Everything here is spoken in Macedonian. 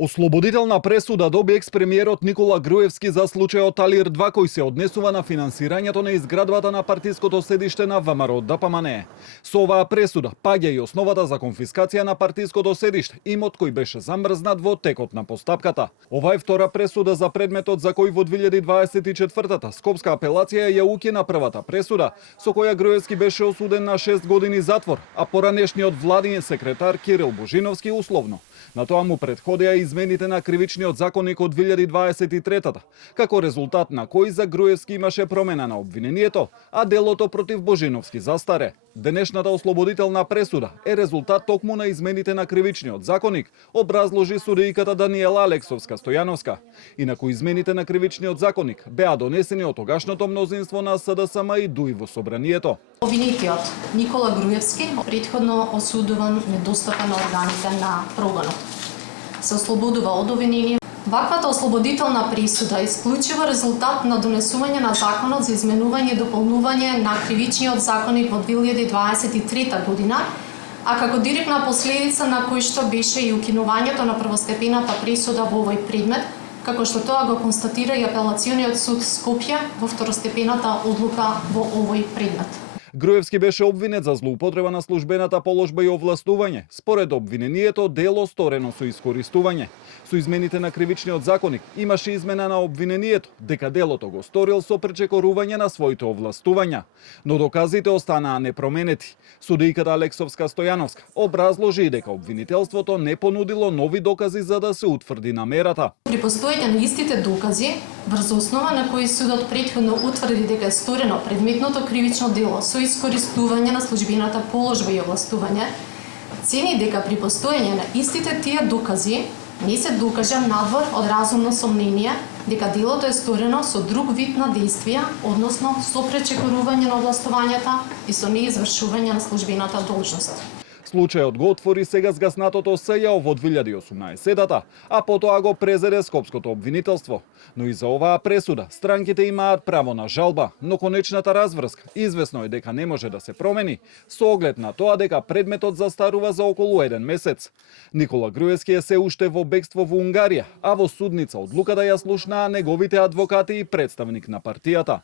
Ослободителна пресуда доби екс-премиерот Никола Груевски за случајот Талир 2 кој се однесува на финансирањето на изградбата на партиското седиште на ВМРО ДПМНЕ. Со оваа пресуда паѓа и основата за конфискација на партиското седиште, имот кој беше замрзнат во текот на постапката. Ова е втора пресуда за предметот за кој во 2024-та Скопска апелација ја укина првата пресуда, со која Груевски беше осуден на 6 години затвор, а поранешниот владин секретар Кирил Божиновски условно. На тоа му претходеа измените на кривичниот законник од 2023-та, како резултат на кој за Груевски имаше промена на обвинението, а делото против Божиновски застаре. Денешната ослободителна пресуда е резултат токму на измените на кривичниот законник, образложи судијката Даниела Алексовска-Стојановска. Инаку измените на кривичниот законник беа донесени од тогашното мнозинство на СДСМ и ДУИ во собранието. Обвинетиот Никола Груевски, претходно осудуван недостапен на органите на прогонот, се ослободува од обвинение. Ваквата ослободителна присуда е исклучиво резултат на донесување на законот за изменување и дополнување на кривичниот законник во 2023 година, а како директна последица на кој што беше и укинувањето на првостепената присуда во овој предмет, како што тоа го констатира и апелациониот суд Скопје во второстепената одлука во овој предмет. Груевски беше обвинет за злоупотреба на службената положба и овластување. Според обвинението, дело сторено со искористување. Со измените на кривичниот законник имаше измена на обвинението, дека делото го сторил со пречекорување на своите овластувања. Но доказите останаа непроменети. Судијката Алексовска-Стојановска образложи дека обвинителството не понудило нови докази за да се утврди намерата. При постоење на истите докази, врз основа на кои судот претходно утврди дека е сторено предметното кривично дело со искористување на службената положба и овластување, цени дека при постоење на истите тие докази не се докажа надвор од разумно сомнение дека делото е сторено со друг вид на действија, односно со пречекорување на овластувањата и со неизвршување на службената должност. Случајот го отвори сега згаснатото СЈО во 2018-та, а потоа го презеде Скопското обвинителство. Но и за оваа пресуда странките имаат право на жалба, но конечната разврска известно е дека не може да се промени, со оглед на тоа дека предметот застарува за околу 1 месец. Никола Груевски е се уште во бегство во Унгарија, а во судница одлука да ја слушнаа неговите адвокати и представник на партијата.